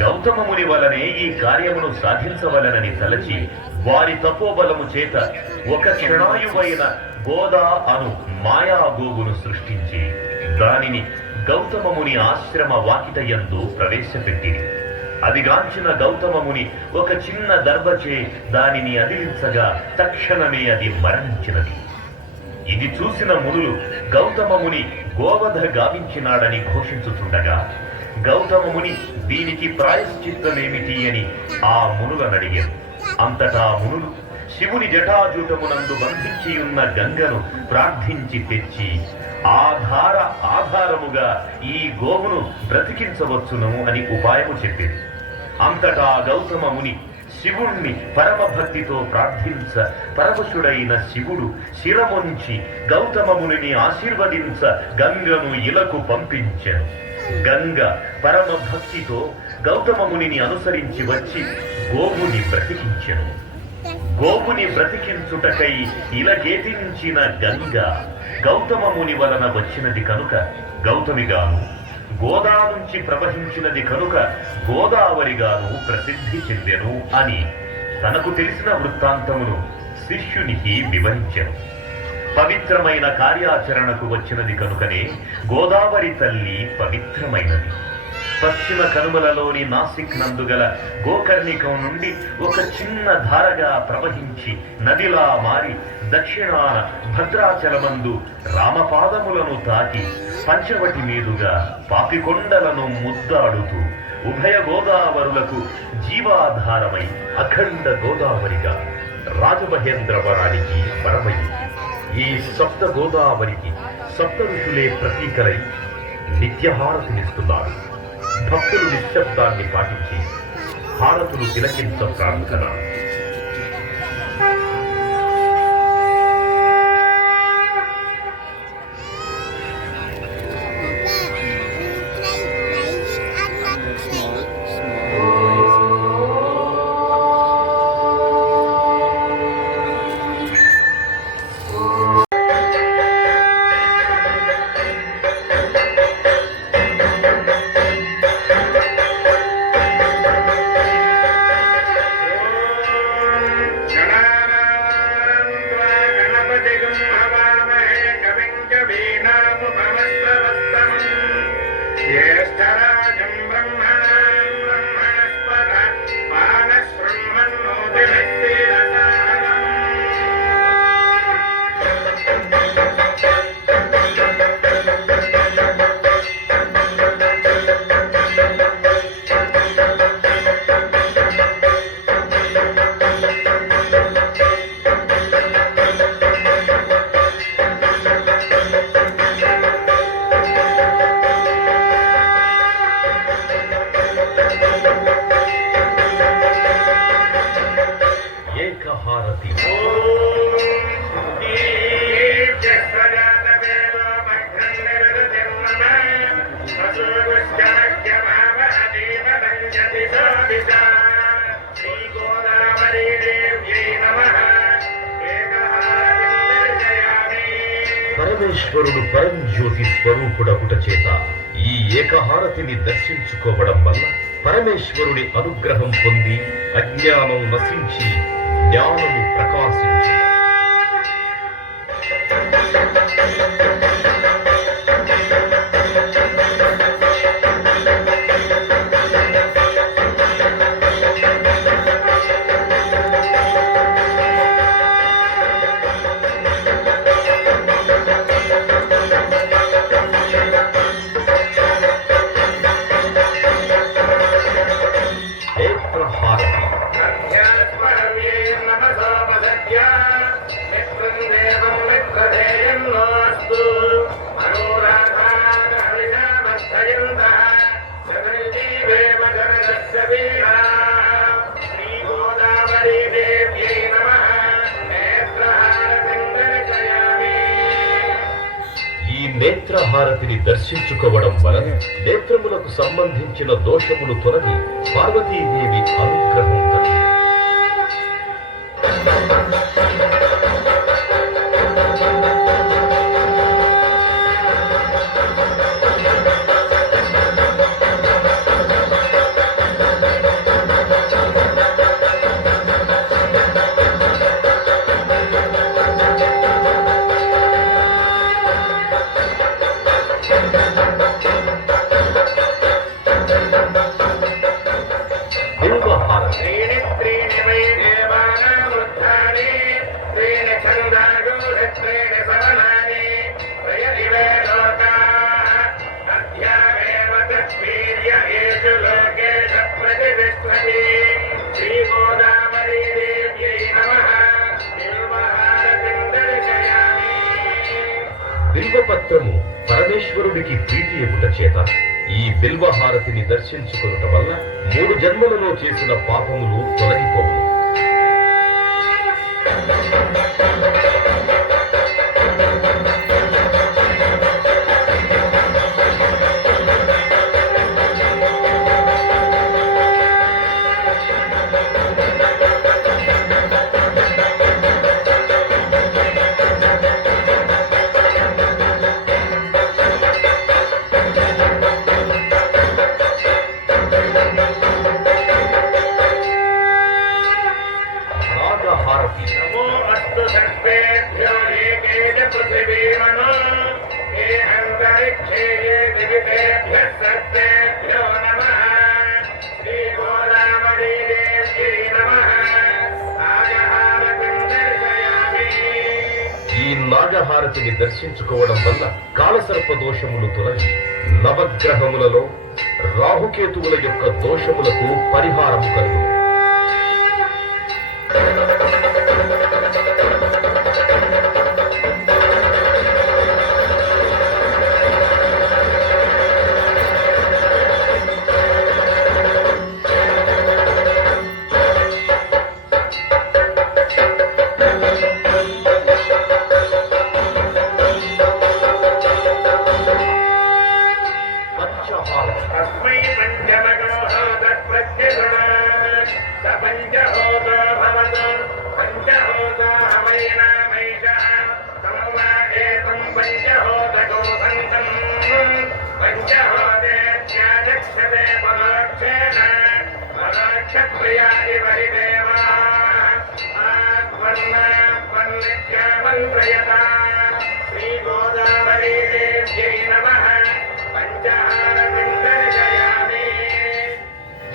గౌతమముని వలనే ఈ కార్యమును సాధించవలనని తలచి వారి తపోబలము చేత ఒక క్షణాయువైన గోదా అను మాయాగోగును సృష్టించి దానిని గౌతమముని ఆశ్రమ వాకిటయందు ప్రవేశపెట్టింది. అదిగాంచిన గౌతమముని ఒక చిన్న దర్భచే దానిని అదిలించగా తక్షణమే అది మరణించినది. ఇది చూసిన మునులు గౌతమముని గోవధ గావించినాడని ఘోషించుతుండగా గౌతమముని దీనికి ప్రాయశ్చిత్తమేమిటి అని ఆ మునులనడిగారు. అంతటా మునులు శివుని జటాజూటమునందు బంధించియున్న గంగను ప్రార్థించి తెచ్చి ఆధారముగా ఈ గోవును బ్రతికించవచ్చును అని ఉపాయము చెప్పింది. అంతటా గౌతమ ముని శివుణ్ణి పరమభక్తితో ప్రార్థించ పరమశుడైన శివుడు శిరముంచి గౌతమ మునిని ఆశీర్వదించ గంగను ఇలకు పంపించెను. గంగ పరమభక్తితో గౌతమ మునిని అనుసరించి వచ్చి గోవుని బ్రతికించెను. గోవుని బ్రతికించుటకై ఇలగేతించిన గంగ గౌతమ ముని వలన వచ్చినది కనుక గౌతమిగాను, గోదా నుంచి ప్రవహించినది కనుక గోదావరిగాను ప్రసిద్ధి చెందెను అని తనకు తెలిసిన వృత్తాంతమును శిష్యునికి వివరించెను. పవిత్రమైన కార్యాచరణకు వచ్చినది కనుకనే గోదావరి తల్లి పవిత్రమైనది. పశ్చిమ కనుమలలోని నాసిక్ నందుగల గోకర్ణికం నుండి ఒక చిన్న ధారగా ప్రవహించి నదిలా మారి దక్షిణాన భద్రాచలమందు రామపాదములను తాకి పంచవటి మీదుగా పాపికొండలను ముద్దాడుతూ ఉభయ గోదావరులకు జీవాధారమై అఖండ గోదావరిగా రాజమహేంద్రవరానికి పరమయ్యింది. ఈ సప్త గోదావరికి సప్త ఋషులే ప్రతీకలై నిత్యహారతినిస్తున్నారు. భక్తులు నిశ్శబ్దాన్ని పాటించి హారతులు తిలకించ ప్రార్థన. పరమేశ్వరుడు పరంజ్యోతి స్వరూపుడగుట చేత ఈ ఏకహారతిని దర్శించుకోవడం వల్ల పరమేశ్వరుడి అనుగ్రహం పొంది అజ్ఞానం నశించి జ్ఞానము ప్రకాశించి నేత్రహారతిని దర్శించుకోవడం వలన నేత్రములకు సంబంధించిన దోషములు తొలగి పార్వతీదేవి అనుగ్రహం కలిగి మాత్రము పరమేశ్వరుడికి ప్రీతి ఎగుట చేత ఈ బిల్వహారతిని దర్శించుకొనుట వల్ల 3 జన్మలలో చేసిన పాపములు తొలగిపోవును. ఈ నాగహారతిని దర్శించుకోవడం వల్ల కాలసర్ప దోషములు తొలగి నవగ్రహములలో రాహుకేతువుల యొక్క దోషములకు పరిహారము కలుగు.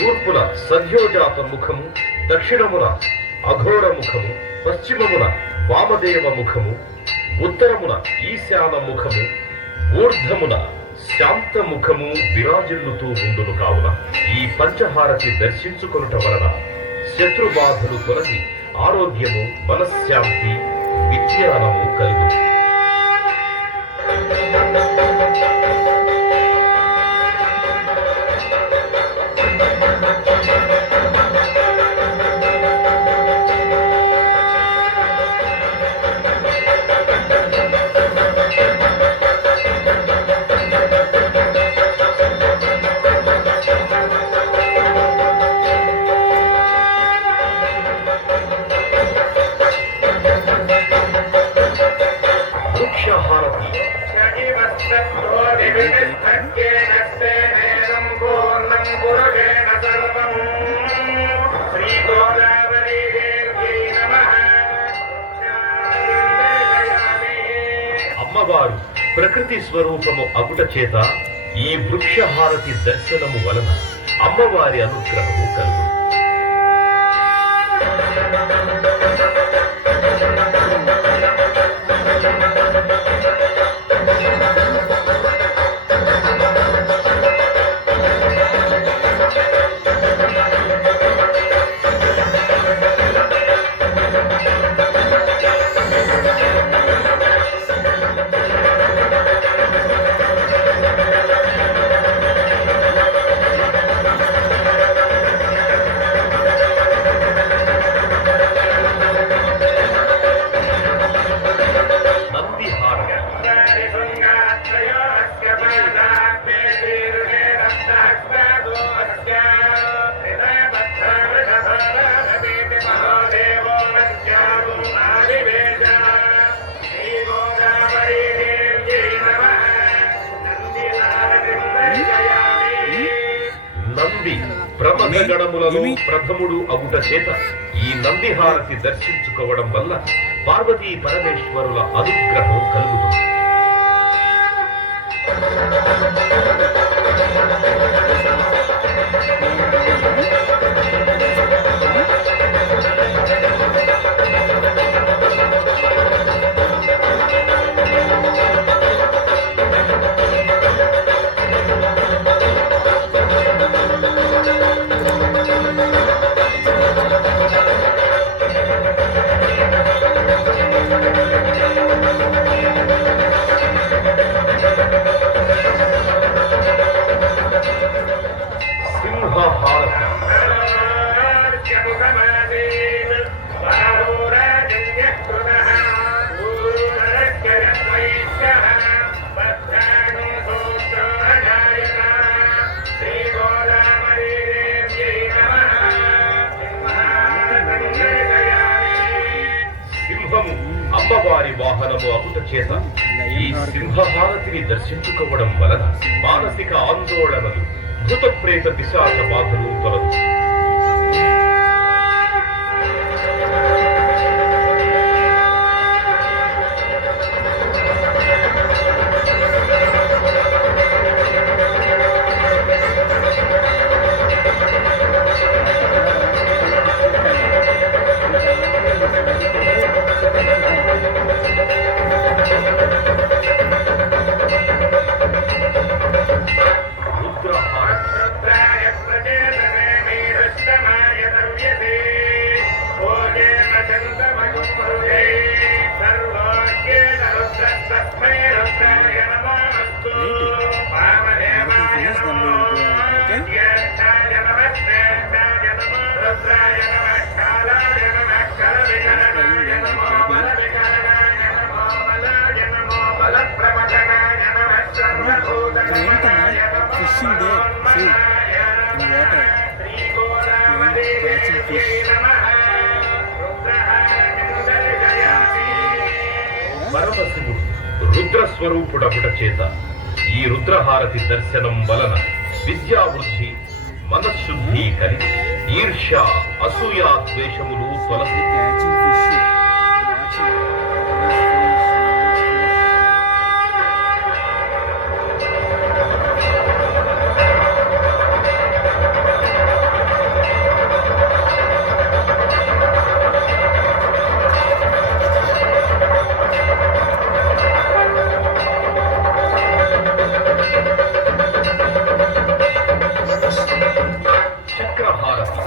తూర్పున సద్యోజాత ముఖము, దక్షిణమున అఘోర ముఖము, పశ్చిమమున వామదేవ ముఖము, ఉత్తరమున ఈశాన ముఖము, ఊర్ధమున శాంత ముఖము విరాజిల్లుతూ ఉండును. కావున ఈ పంచహారతి దర్శించుకొనుట వలన శత్రుబాధలు తొలగి ఆరోగ్యము, మనశ్శాంతి, విజ్ఞానము కలుగు. అమ్మవారు ప్రకృతి స్వరూపము అగుట చేత ఈ వృక్షహారతి దర్శనము వలన అమ్మవారి అనుగ్రహము కలుగు. ప్రమథగణములలో ప్రథముడు అగుట చేత ఈ నందిహారతి దర్శించుకోవడం వల్ల పార్వతీ పరమేశ్వరుల అనుగ్రహం కలుగుతుంది. దర్శనము అగుట చేత ఈ సింహహారతిని దర్శించుకోవడం వలన మానసిక ఆందోళనలు, భూత ప్రేత పిశాచ బాధలు తొలగు. Fishing there, see, in water, catching fish. పరమశివుడు రుద్ర స్వరూపుడగుట చేత ఈ రుద్రహారతి దర్శనం వలన విద్యావృద్ధి, మనశుద్ధి కలిగి ఈర్ష్య, అసూయ, ద్వేషములు తొలగి Catching fish, watching. చక్రహారతి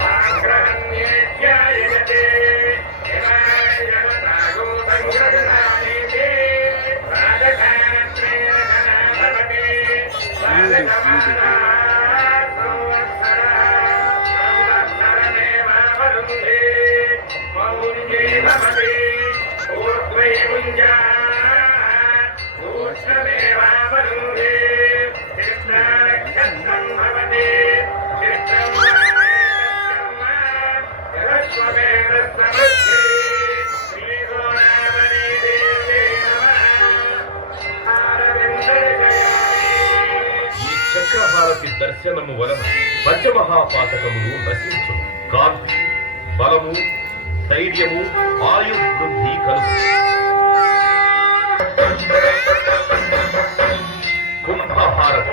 చక్రహారతి దర్శనము వలన పంచమహాపాతకములు నశించును. కాంతి, బలము, ధైర్యము, ఆయుర్వృద్ధి కలుగు. కుంభహారతి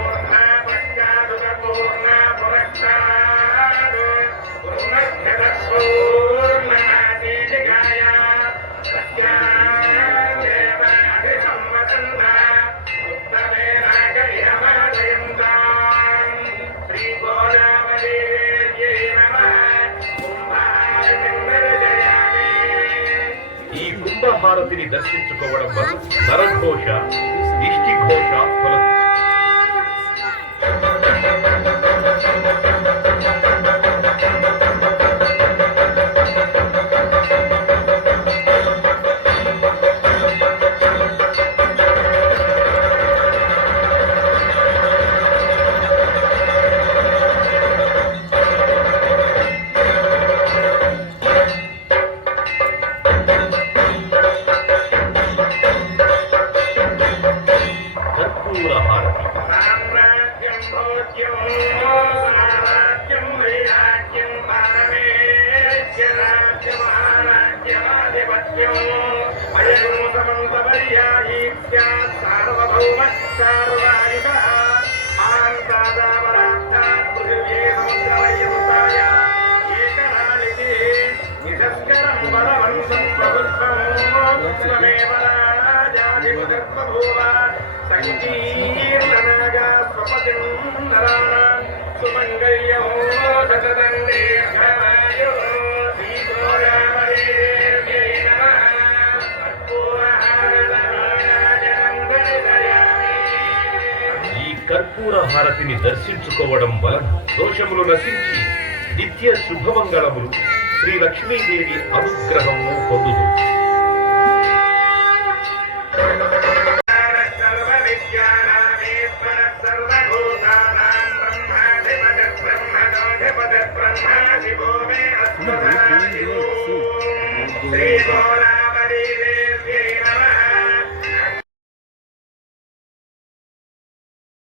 ఈ కుంభహారతిని దర్శించుకోవడం వల్ల నరఘోష, ఇష్టిఘోష తొలగు. కర్పూర హారతిని దర్శించుకోవడం వలన దోషములు నశించి నిత్య శుభమంగళములు, శ్రీ లక్ష్మీదేవి అనుగ్రహము పొందుదు. No,